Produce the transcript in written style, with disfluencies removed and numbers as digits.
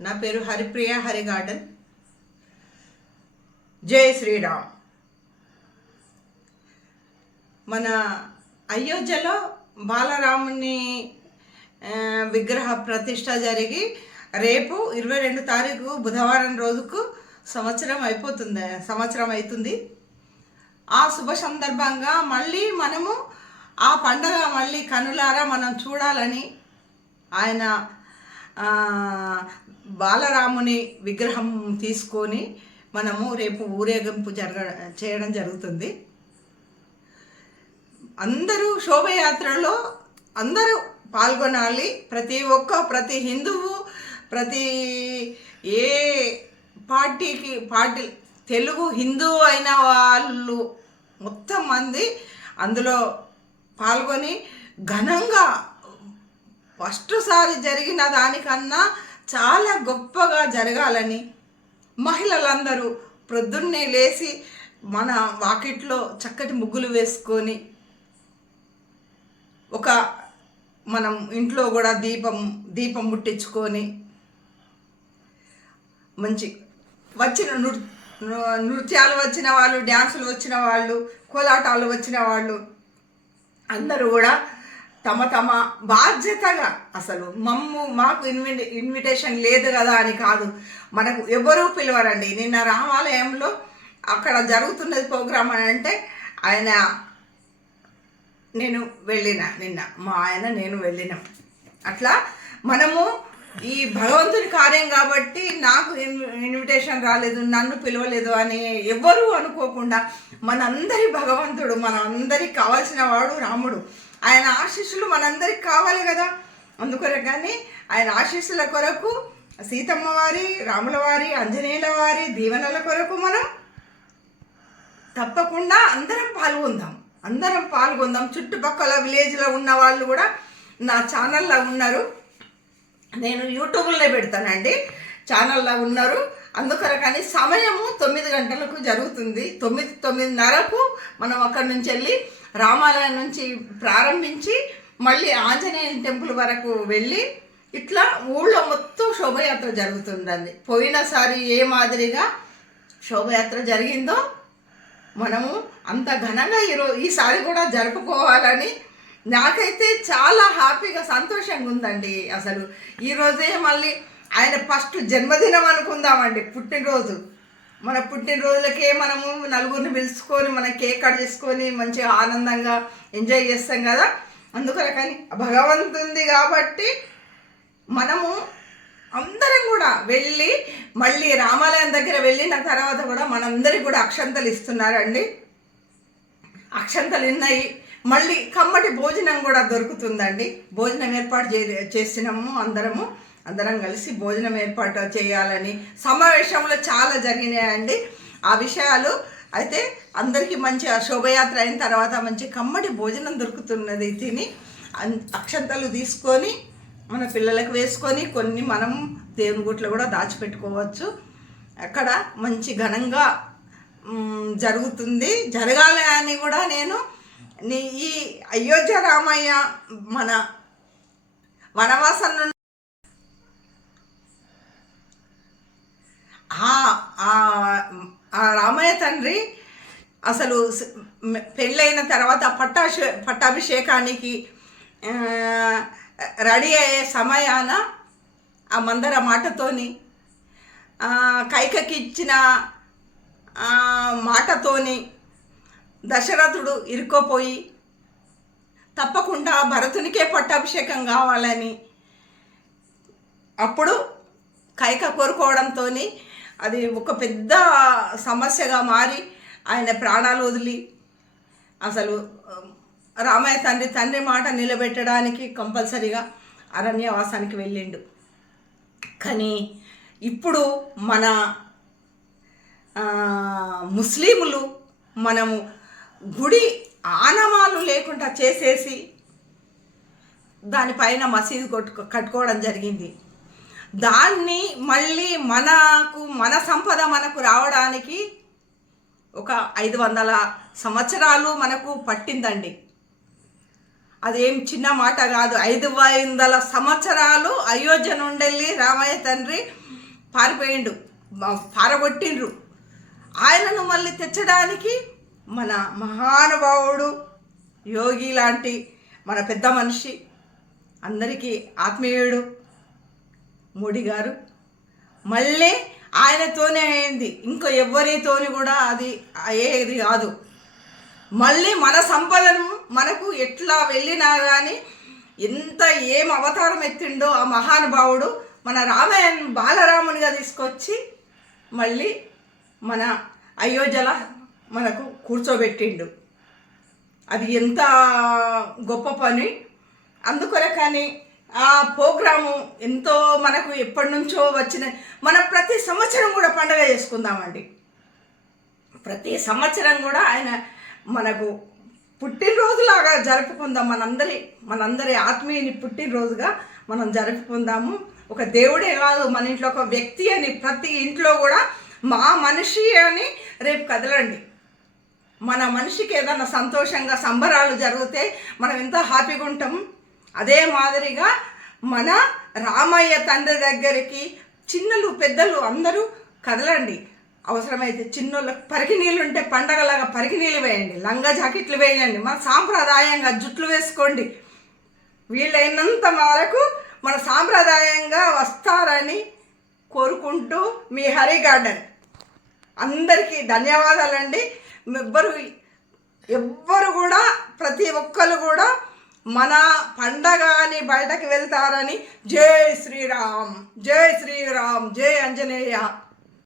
నా పేరు హరిప్రియ హరి గార్డెన్. జై శ్రీరామ్. మన అయోధ్యలో బాలరాముని విగ్రహ ప్రతిష్ట జరిగి రేపు 22 తారీఖు బుధవారం రోజుకు సంవత్సరం అవుతుంది. ఆ శుభ సందర్భంగా మళ్ళీ మనము ఆ పండగ మళ్ళీ కనులారా మనం చూడాలని ఆయన బాలరాముని విగ్రహం తీసుకొని మనము రేపు ఊరేగింపు చేయడం జరుగుతుంది. అందరూ శోభయాత్రలో అందరూ పాల్గొనాలి. ప్రతి హిందువు, ప్రతి ఏ పార్టీ తెలుగు హిందూ అయిన వాళ్ళు మొత్తం మంది అందులో పాల్గొని ఘనంగా ఫస్ట్ సారి జరిగిన దానికన్నా చాలా గొప్పగా జరగాలని మహిళలందరూ ప్రొద్దున్నే లేచి మన వాకిట్లో చక్కటి ముగ్గులు వేసుకొని మనం ఇంట్లో కూడా దీపం ముట్టించుకొని మంచి వచ్చిన నృత్యాలు వచ్చిన వాళ్ళు, డ్యాన్సులు వచ్చిన వాళ్ళు, కోలాటాలు వచ్చిన వాళ్ళు అందరూ కూడా తమ బాధ్యతగా, అసలు మాకు ఇన్విటేషన్ లేదు కదా అని కాదు, మనకు ఎవరూ పిలవరండి. నిన్న రామాలయంలో అక్కడ జరుగుతున్నది ప్రోగ్రాం అని అంటే నేను వెళ్ళినాం. అట్లా మనము ఈ భగవంతుని కార్యం కాబట్టి నాకు ఇన్విటేషన్ రాలేదు, నన్ను పిలవలేదు అని ఎవ్వరూ అనుకోకుండా మనందరి భగవంతుడు, మనందరికి కావాల్సిన వాడు రాముడు. ఆయన ఆశీస్సులు మనందరికి కావాలి కదా. అందుకొరకు కానీ ఆయన ఆశీస్సుల కొరకు సీతమ్మ వారి, రాముల వారి, ఆంజనేయుల వారి దీవెనల కొరకు మనం తప్పకుండా అందరం పాల్గొందాం. చుట్టుపక్కల విలేజ్లో ఉన్న వాళ్ళు కూడా నా ఛానల్లో ఉన్నారు. నేను యూట్యూబ్లో పెడతానండి, ఛానల్లో ఉన్నారు. అందుకొరకని సమయము 9 గంటలకు జరుగుతుంది. 9:30కు మనం అక్కడి నుంచి వెళ్ళి రామాలయం నుంచి ప్రారంభించి మళ్ళీ ఆంజనేయ టెంపుల్ వరకు వెళ్ళి ఇట్లా ఊళ్ళో మొత్తం శోభయాత్ర జరుగుతుందండి. పోయినసారి ఏ మాదిరిగా శోభయాత్ర జరిగిందో మనము అంత ఘనంగా ఈసారి కూడా జరుపుకోవాలని నాకైతే చాలా హ్యాపీగా, సంతోషంగా ఉందండి. అసలు ఈరోజే మళ్ళీ ఆయన ఫస్ట్ జన్మదినం అనుకుందామండి, పుట్టినరోజు. మన పుట్టినరోజులకే మనము నలుగురిని పిలుచుకొని మనం కేక్ కట్ చేసుకొని మంచిగా ఆనందంగా ఎంజాయ్ చేస్తాం కదా. అందుకని భగవంతుంది కాబట్టి మనము అందరం కూడా వెళ్ళి మళ్ళీ రామాలయం దగ్గర వెళ్ళిన తర్వాత కూడా మనందరికి కూడా అక్షంతలు ఇస్తున్నారండి. అక్షంతలు ఉన్నాయి. మళ్ళీ కమ్మటి భోజనం కూడా దొరుకుతుందండి. భోజనం ఏర్పాటు చేసినాము. అందరం కలిసి భోజనం ఏర్పాటు చేయాలని సమావేశంలో చాలా జరిగినాయండి ఆ విషయాలు. అయితే అందరికీ మంచి శోభయాత్ర అయిన తర్వాత మంచి కమ్మటి భోజనం దొరుకుతున్నది. తిని అక్షంతలు తీసుకొని మన పిల్లలకు వేసుకొని కొన్ని మనం దేవుని గుట్లో కూడా దాచిపెట్టుకోవచ్చు. అక్కడ మంచి ఘనంగా జరగాలి అని కూడా నేను ఈ అయోధ్య రామయ్య మన వనవాసం నుండి ఆ రామయ్య తండ్రి అసలు పెళ్ళైన తర్వాత పట్టాభిషేకానికి రెడీ అయ్యే సమయాన ఆ మందర మాటతోని, కైకకి ఇచ్చిన మాటతోని దశరథుడు ఇరుక్కుపోయి తప్పకుండా భరతునికే పట్టాభిషేకం కావాలని అప్పుడు కైక కోరుకోవడంతో అది ఒక పెద్ద సమస్యగా మారి ఆయన ప్రాణాలు వదిలి అసలు రామయ్య తండ్రి మాట నిలబెట్టడానికి కంపల్సరీగా అరణ్యవాసానికి వెళ్ళిండు. కానీ ఇప్పుడు మన ముస్లింలు మనము గుడి ఆనవాలు లేకుండా చేసేసి దానిపైన మసీదు కట్టుకోవడం జరిగింది. దాన్ని మళ్ళీ మన సంపద మనకు రావడానికి ఒక 500 సంవత్సరాలు మనకు పట్టిందండి. అదేం చిన్న మాట కాదు. 500 సంవత్సరాలు అయోధ్య నుండెళ్ళి రామయ్య తండ్రి పారిపోయిండు, పారగొట్టిండ్రు. ఆయనను మళ్ళీ తెచ్చడానికి మన మహానుభావుడు యోగి లాంటి మన పెద్ద మనిషి, అందరికీ ఆత్మీయుడు మోడీ గారు మళ్ళీ ఆయనతోనే అయింది. ఇంకా ఎవరితోని కూడా అది అయ్యేది కాదు. మళ్ళీ మన సంపదను మనకు ఎట్లా వెళ్ళినా కానీ ఎంత ఏం అవతారం ఎత్తిండో ఆ మహానుభావుడు మన రామయ్యను బాలరామునిగా తీసుకొచ్చి మళ్ళీ మన అయోధ్యలో మనకు కూర్చోబెట్టిండు. అది ఎంత గొప్ప పని. అందుకొరకని ఆ ప్రోగ్రాము ఎంతో మనకు ఎప్పటి నుంచో వచ్చిన, మనం ప్రతి సంవత్సరం కూడా పండుగ చేసుకుందామండి. ప్రతి సంవత్సరం కూడా ఆయన మనకు పుట్టినరోజులాగా జరుపుకుందాం. మనందరి ఆత్మీయుని పుట్టినరోజుగా మనం జరుపుకుందాము. ఒక దేవుడే కాదు, మన ఇంట్లో ఒక వ్యక్తి అని, ప్రతి ఇంట్లో కూడా మా మనిషి అని రేపు కదలండి. మన మనిషికి ఏదైనా సంతోషంగా సంబరాలు జరిగితే మనం ఎంత హ్యాపీగా ఉంటాం. అదే మాదిరిగా మన రామయ్య తండ్రి దగ్గరికి చిన్నలు పెద్దలు అందరూ కదలండి. అవసరమైతే చిన్నోళ్ళకి పరికి నీళ్ళు ఉంటే పండగలాగా పరికి నీళ్ళు వేయండి, లంగా జాకెట్లు వేయండి, మన సాంప్రదాయంగా జుట్లు వేసుకోండి. వీలైనంత వరకు మన సాంప్రదాయంగా వస్తారని కోరుకుంటూ మీ హరి గార్డెన్. అందరికీ ధన్యవాదాలండి. ఎవ్వరు కూడా ప్రతి ఒక్కరు కూడా మన పండగ అని బయటకు వెళ్తారని జై శ్రీరామ్, జై శ్రీరామ్, జై ఆంజనేయ.